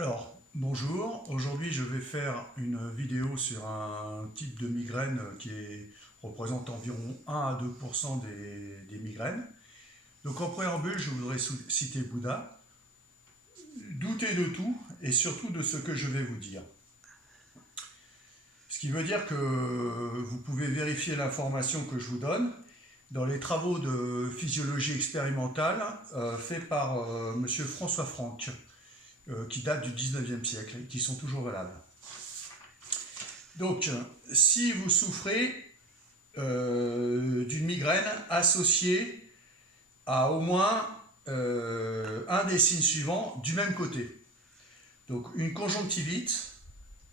Alors, bonjour. Aujourd'hui, je vais faire une vidéo sur un type de migraine représente environ 1 à 2% des migraines. Donc, en préambule, je voudrais citer Bouddha. Doutez de tout et surtout de ce que je vais vous dire. Ce qui veut dire que vous pouvez vérifier l'information que je vous donne dans les travaux de physiologie expérimentale faits par M. François Franck, qui datent du 19e siècle et qui sont toujours valables. Donc, si vous souffrez d'une migraine associée à au moins un des signes suivants du même côté, donc une conjonctivite,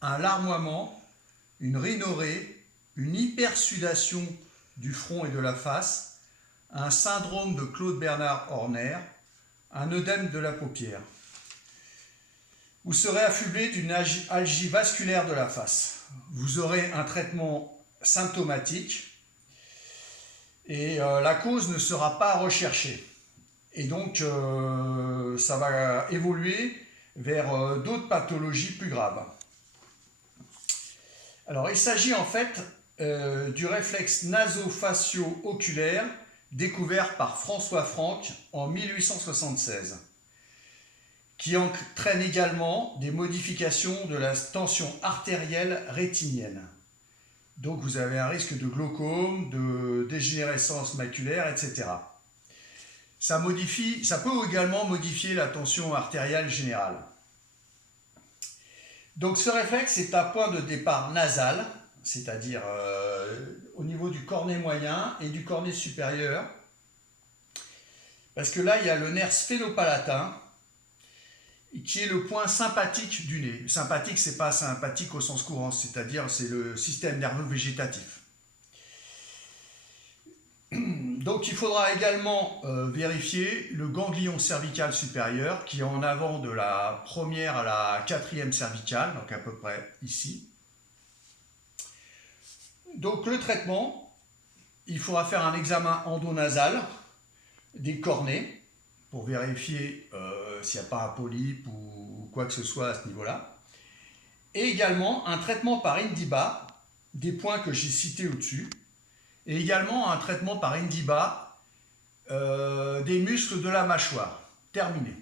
un larmoiement, une rhinorrhée, une hypersudation du front et de la face, un syndrome de Claude Bernard Horner, un œdème de la paupière. Vous serez affublé d'une algie vasculaire de la face. Vous aurez un traitement symptomatique et la cause ne sera pas recherchée. Et donc, ça va évoluer vers d'autres pathologies plus graves. Alors, il s'agit en fait du réflexe nasofacio-oculaire découvert par François Franck en 1876. Qui entraîne également des modifications de la tension artérielle rétinienne. Donc vous avez un risque de glaucome, de dégénérescence maculaire, etc. Ça peut également modifier la tension artérielle générale. Donc ce réflexe est un point de départ nasal, c'est-à-dire au niveau du cornet moyen et du cornet supérieur, parce que là il y a le nerf sphénopalatin, qui est le point sympathique du nez. Sympathique, c'est pas sympathique au sens courant, c'est-à-dire c'est le système nerveux végétatif. Donc il faudra également vérifier le ganglion cervical supérieur qui est en avant de la première à la quatrième cervicale, donc à peu près ici. Donc le traitement, il faudra faire un examen endonasal des cornets pour vérifier s'il n'y a pas un polype ou quoi que ce soit à ce niveau-là. Et également un traitement par Indiba, des points que j'ai cités au-dessus, et également un traitement par Indiba des muscles de la mâchoire. Terminé.